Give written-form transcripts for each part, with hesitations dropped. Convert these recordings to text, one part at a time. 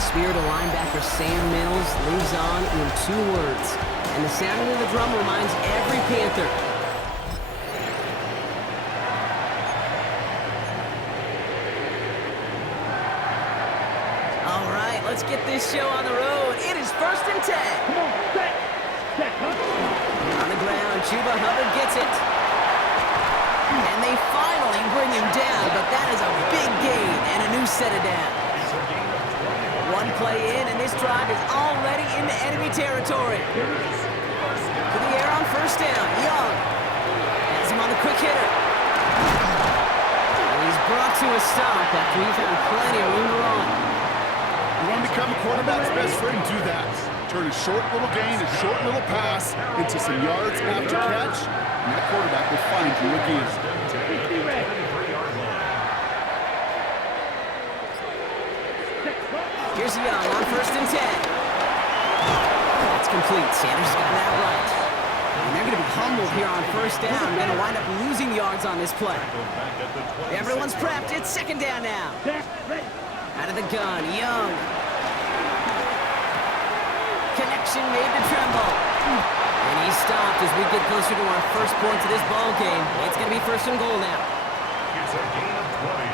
The spirit of linebacker Sam Mills lives on in 2 words, and the sounding of the drum reminds every Panther. All right, let's get this show on the road. It is 1st and 10. Come on, set, huh? On the ground, Chuba Hubbard gets it. And they finally bring him down, but that is a big gain and a new set of downs. 1 play in, and this drive is already into enemy territory. To the air on 1st down, Young has him on the quick hitter. And he's brought to a stop after he found plenty of room to run. You want to become a quarterback's best friend, do that. Turn a short little gain, a short little pass into some yards after catch, and that quarterback will find you again. Here's Young on 1st and 10. That's complete. Sanders got that right. And they're going to be humbled here on 1st down. Going to wind up losing yards on this play. Everyone's prepped. It's 2nd down now. Out of the gun, Young. Connection made to Tremble. And he stopped as we get closer to our first points of this ball game. It's going to be 1st and goal now. It's a gain of 20.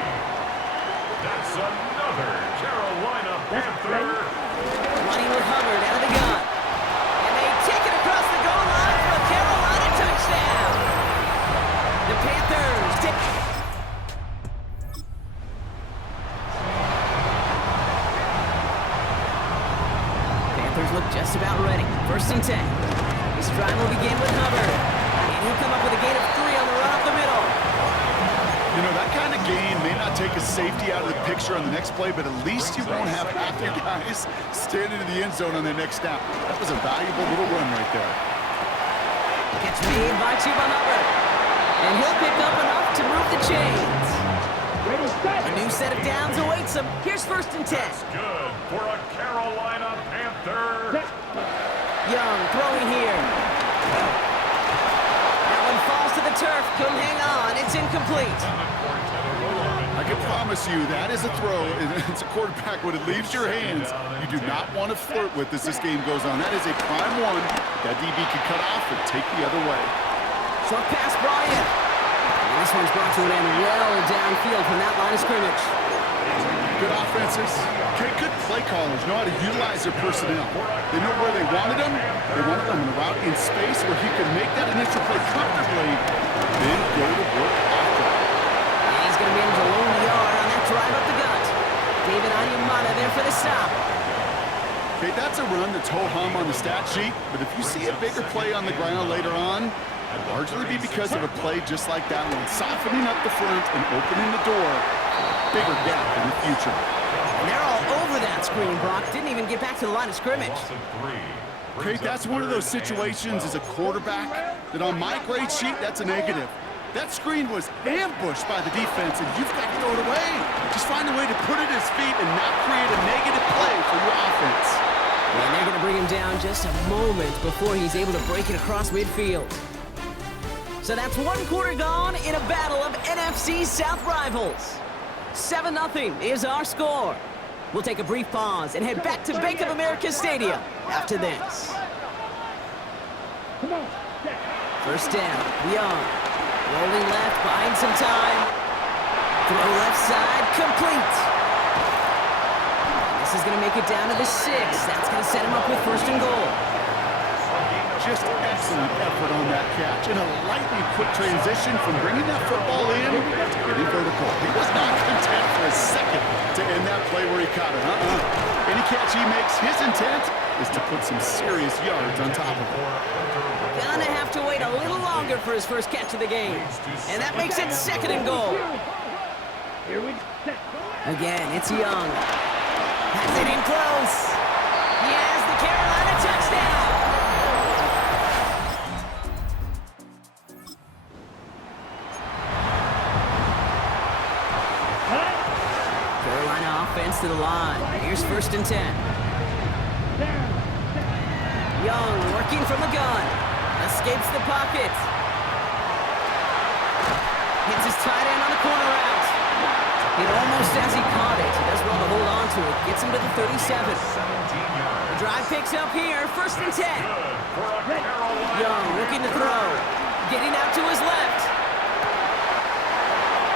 That's another Carolina Panther. Running with Hubbard out of the gun. And they take it across the goal line for a Carolina touchdown. The Panthers take... Panthers look just about ready. 1st and 10. This drive will begin with Hubbard. And he'll come up with a gain of 3 on the run up the middle. You know, that kind of gain may not take a safety out of the picture on the next play, but at least you won't have half your guys standing in the end zone on their next snap. That was a valuable little run right there. Gets made by Chuba Hubbard. And he'll pick up enough to move the chains. A new set of downs awaits him. Here's 1st and 10. That's good for a Carolina Panther. Young throwing here. That one falls to the turf. Couldn't hang on. It's incomplete. I can promise you that is a throw, and it's a quarterback when it leaves your hands. You do not want to flirt with as this game goes on. That is a prime one that DB can cut off and take the other way. Short pass, Bryant. And this one's brought to an end well downfield from that line of scrimmage. Good offenses. Okay, good play callers know how to utilize their personnel. They know where they wanted them. They wanted them in a route in space where he could make that initial play comfortably, then go to work after. And he's going to be able to load the yard on that drive up the gut. David Onyemata there for the stop. Okay, that's a run that's ho-hum on the stat sheet, but if you see a bigger play on the ground later on, it'll largely be because of a play just like that one, softening up the front and opening the door. Bigger gap in the future. And they're all over that screen, Brock. Didn't even get back to the line of scrimmage. Okay, that's one of those situations as a quarterback that on my grade sheet, that's a negative. That screen was ambushed by the defense, and you've got to throw it away. Just find a way to put it at his feet and not create a negative play for your offense. And they're going to bring him down just a moment before he's able to break it across midfield. So that's 1 quarter gone in a battle of NFC South rivals. 7-0 is our score. We'll take a brief pause and head back to Bank of America Stadium after this. 1st down, Young. Rolling left, buying some time. Throw left side, complete. This is going to make it down to the 6. That's going to set him up with 1st and goal. Just excellent effort on that catch. In a lightning quick transition from bringing that football in to getting vertical. He was not content for a second to end that play where he caught it. Any catch he makes, his intent is to put some serious yards on top of it. Gonna have to wait a little longer for his first catch of the game. And that makes it 2nd and goal. Again, it's Young. Has it in close. He has the Carolina touchdown. Carolina offense to the line. Here's 1st and 10. Young working from the gun. Escapes the pocket. Hits his tight end on the corner route. It almost as he caught it. He does well to hold on to it. Gets him to the 37. 17 yards. The drive picks up here. First and 10. Good for a Carolina. Young looking to throw. Getting out to his left.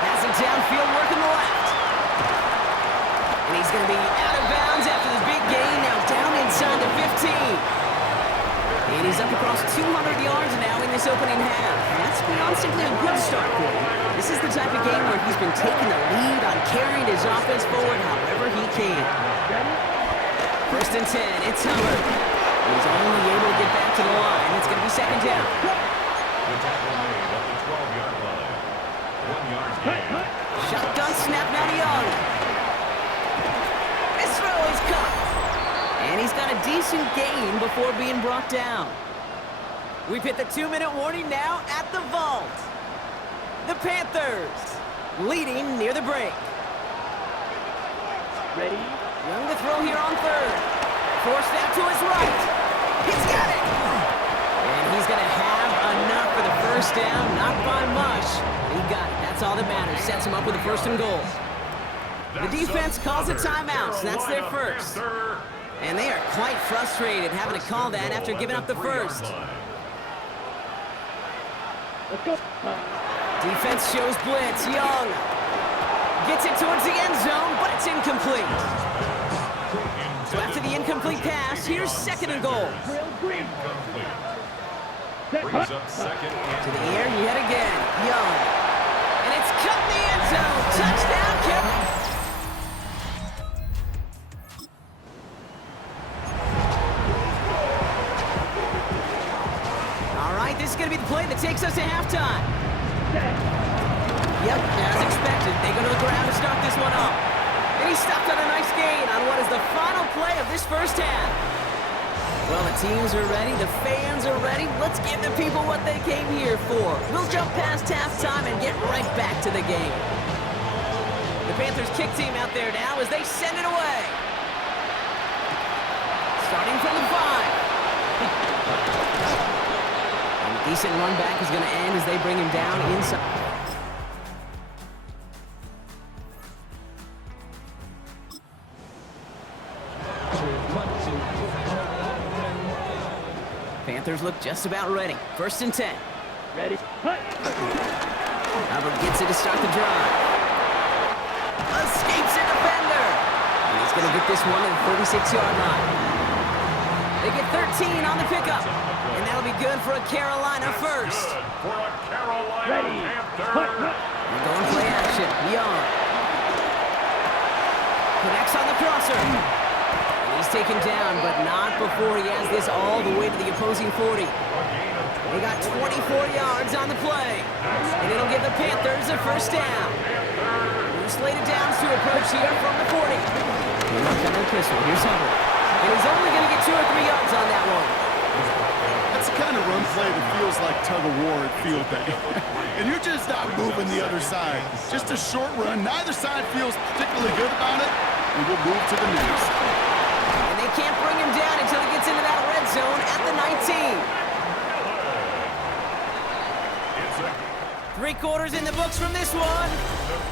Has it downfield working the left. And he's going to be out of bounds after the big gain. Now down inside the 15. And he's up across 200 yards now in this opening half. That's beyond simply a good start for him. This is the type of game where he's been taking the lead on carrying his offense forward however he can. First and 10, it's Hubbard. He's only able to get back to the line. It's going to be second down. The tackle made at the 12-yard line. 1 yard gain. Shotgun snap now to Young. This throw is caught. And he's got a decent gain before being brought down. We've hit the 2-minute warning now at the vault. The Panthers leading near the break. Ready? Young to throw here on third. Forced out to his right. He's got it. And he's going to have enough for the first down. Not by much. He got it. That's all that matters. Sets him up with a first and goal. The defense calls a timeout, so that's their first. And they are quite frustrated having to call that after giving up the first. Let's go. Defense shows blitz. Young gets it towards the end zone, but it's incomplete. So after the incomplete pass, here's second and goal. Drill green. Brings up second To and the air yet again. Young. And it's cut in the end zone. Touchdown, Kevin. All right, this is going to be the play that takes us to halftime. Yep, as expected, they go to the ground to start this one off. And he stopped on a nice gain on what is the final play of this first half. Well, the teams are ready, the fans are ready. Let's give the people what they came here for. We'll jump past halftime and get right back to the game. The Panthers kick team out there now as they send it away. Starting from the 5. And a decent run back is going to end as they bring him down inside. Panthers look just about ready. First and 10. Ready? Hubbard gets it to start the drive. Escapes a defender. And he's going to get this one to the 36-yard line. They get 13 on the pickup. And that'll be good for a Carolina first. for a Carolina Ready. Panther. They're going play action. Young. Connects on the crosser. He's taken down, but not before he has this all the way to the opposing 40. They got 24 yards on the play, and it'll give the Panthers a first down. Loose laid it down to approach here from the 40. Here's Hubbard. And he's only going to get 2 or 3 yards on that one. That's the kind of run play that feels like tug-of-war at field day. And you're just not moving the other side. Just a short run. Neither side feels particularly good about it, and we'll move to the next. And they can't bring him down until he gets into that red zone at the 19. 3 quarters in the books from this one.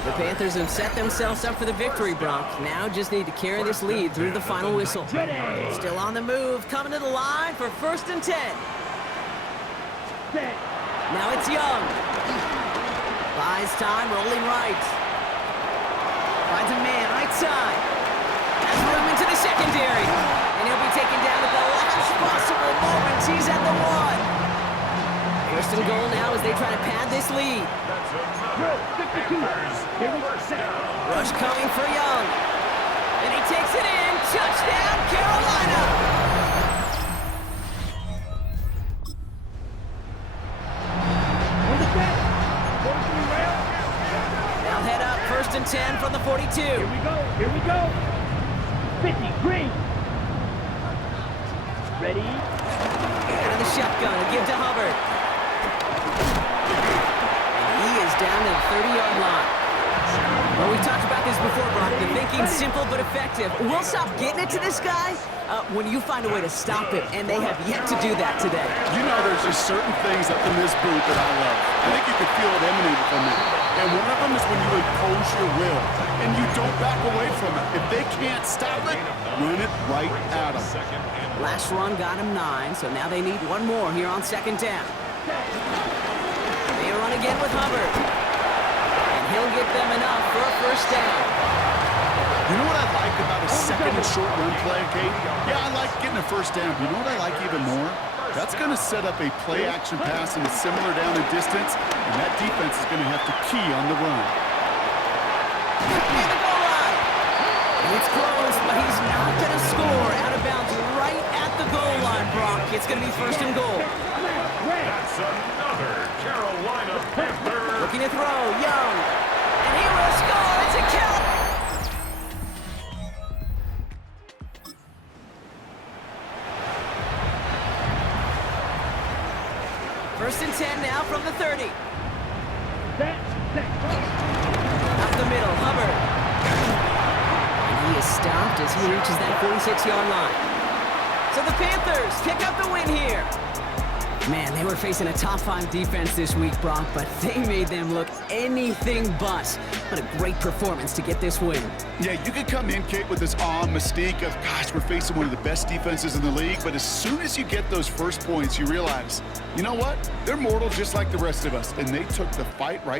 The Panthers have set themselves up for the victory, Bronk. Now just need to carry this lead through the final whistle. Still on the move, coming to the line for first and 10. Now it's Young. Buys time, rolling right. Finds a man, right side. Has room into the secondary. And he'll be taken down at the last possible moment. He's at the 1. First and goal now as they try to pad this lead. Rush coming for Young. And he takes it in. Touchdown, Carolina! Now head up, first and 10 from the 42. Here we go. 50, green. Ready? Out of the shotgun, a give to Hubbard. Down to the 30-yard line. Well, we've talked about this before, Brock. The thinking's simple but effective. We'll stop getting it to this guy when you find a way to stop him, and they have yet to do that today. You know, there's just certain things up in this booth that I love. I think you could feel it emanating from him. And one of them is when you impose your will, and you don't back away from it. If they can't stop it, run it right at them. Last run got him 9, so now they need one more here on second down. They run again with Hubbard. And he'll get them enough for a first down. You know what I like about a second and short run play, Kate? Yeah, I like getting a first down. You know what I like even more? That's going to set up a play-action pass in a similar down and distance, and that defense is going to have to key on the run. Near the goal line. And it's close, but he's not going to score. Out of bounds right at the goal line, Brock. It's going to be first and goal. That's another Carolina Panther. Looking to throw, Young. And he will score. It's a count. First and 10 now from the 30. Up the middle, Hubbard. And he is stopped as he reaches that 46-yard line. So the Panthers pick up the win here. Man, they were facing a top-5 defense this week, Brock, but they made them look anything but. What a great performance to get this win. Yeah, you could come in, Kate, with this awe and mystique of, gosh, we're facing one of the best defenses in the league, but as soon as you get those first points, you realize, you know what? They're mortal just like the rest of us, and they took the fight right